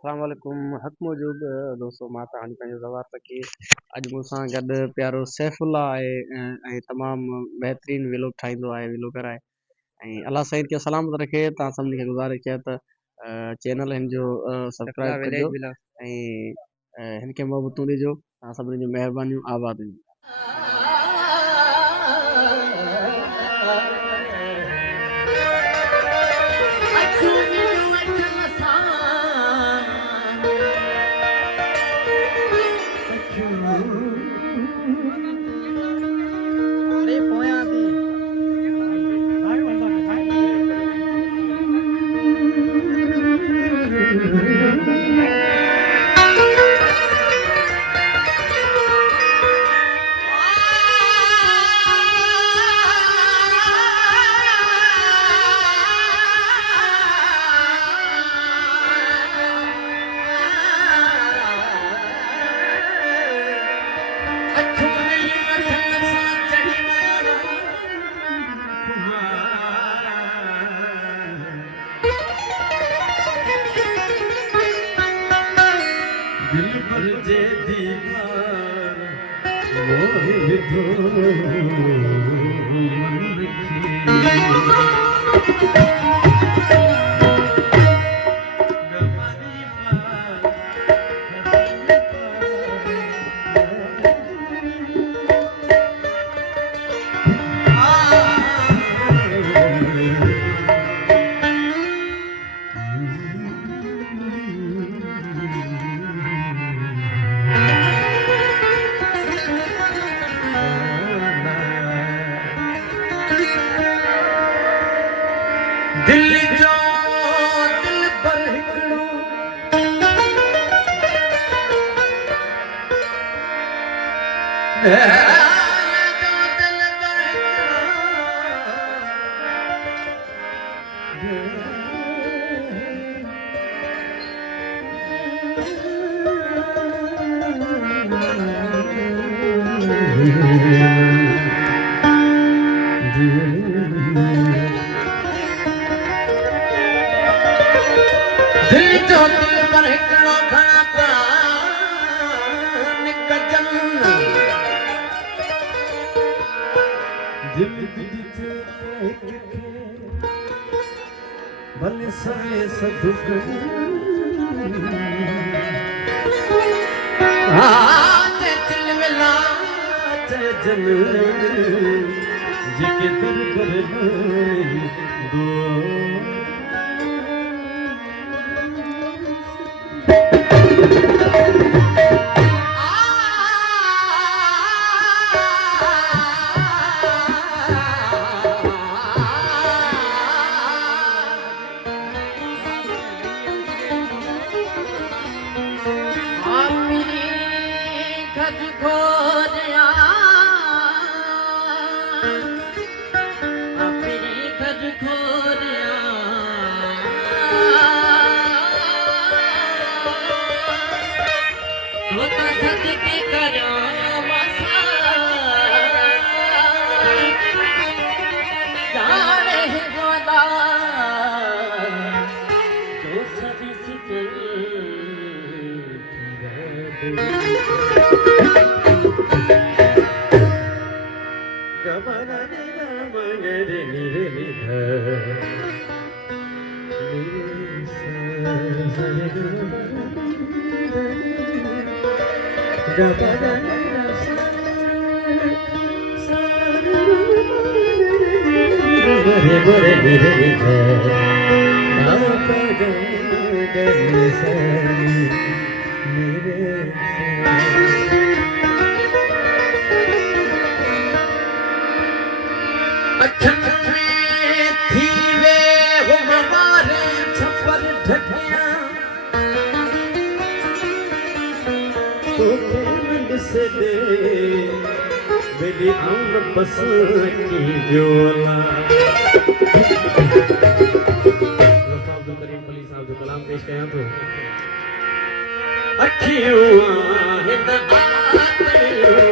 अस्सलामुअलैकुम हक़ मौजूद दोस्तों मां तव्हांजी पंहिंजो ज़वार तकी अॼु मूंसां गॾु प्यारो सैफुल्ला आहे ऐं तमामु बहितरीनु व्लॉग ठाहींदो आहे व्लॉगर आहे ऐं अलाह सईद खे सलामत रखे। तव्हां सभिनी खे गुज़ारिश आहे त चैनल हिन जो सब्सक्राइब कजो ऐं हिन खे मोहबतूं ॾिजो। तव्हां सभिनी जूं महिरबानियूं आबाद हुजनि। दिल पर जे दीवार मोह विधो मन दिल जो दिल पर हिकिड़ो दिल जो दिल पर हिकिड़ो घणा प्राण कजनि दिल ॾिठे भले सवे सदुक दिल मिला जन जेके दर कर दो बस की जोला अब्दुल करीम फली साहब जो कलाम पेश कया तो अखियों हिन आतियों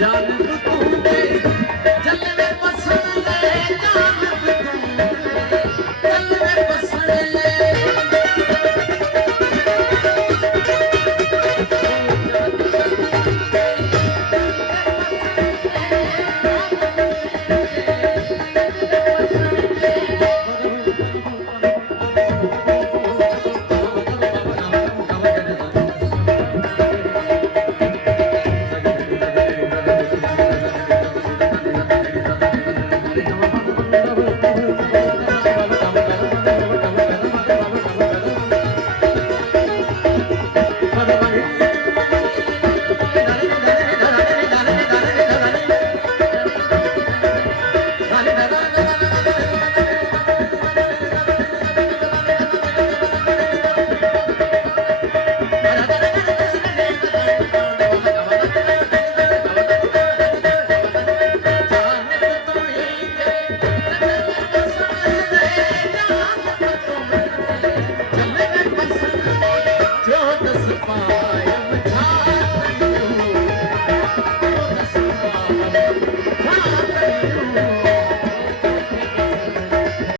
जान